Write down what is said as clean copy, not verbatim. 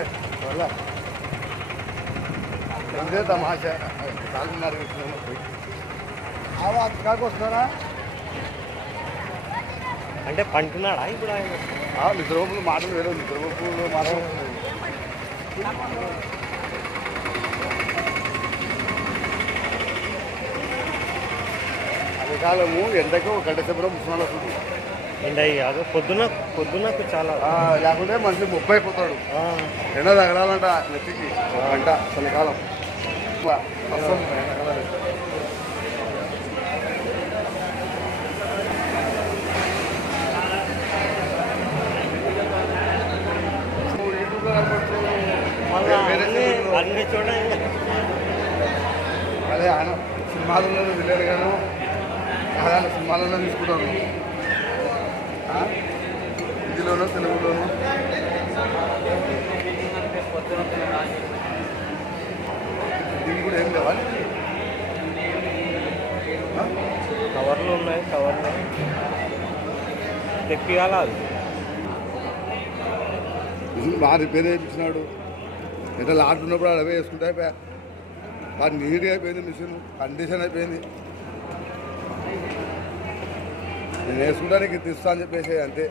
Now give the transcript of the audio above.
పోలే వల్ల ఇదే తమాషా కాలున్నర కాకు వస్తారా అంటే పంటున్నాడా ఇప్పుడు ఆయన నిద్రపోపులు మాటలు వేరే నిద్రపోపులు మాటలు అధికాలము ఎండకు గంట సేపట్లో ముసలాలు వస్తుంది ఎండ కాదు పొద్దునకు చాలా లేకుంటే మనిషి 30 అయిపోతాడు ఎండ తగలాలంట నెత్తికి గంట చలికాలం అన్ని చూడండి అదే ఆయన సినిమాలలో విలేరు గాను అదే సినిమాలలో తీసుకుంటాను హిందీలోనూ తెలుగులోను దీనికి కూడా ఏం లేవా కవర్లు ఉన్నాయి కవర్లు తెప్పియాల అది బాగా రిపేర్ చేయించినాడు ఎంత లాట్ ఉన్నప్పుడు అవే వేసుకుంటే అయిపోయా బాగా నీట్గా అయిపోయింది మిషన్ కండిషన్ అయిపోయింది నేను వేసుకుంటానికి తీస్తా అని చెప్పేసి అంతే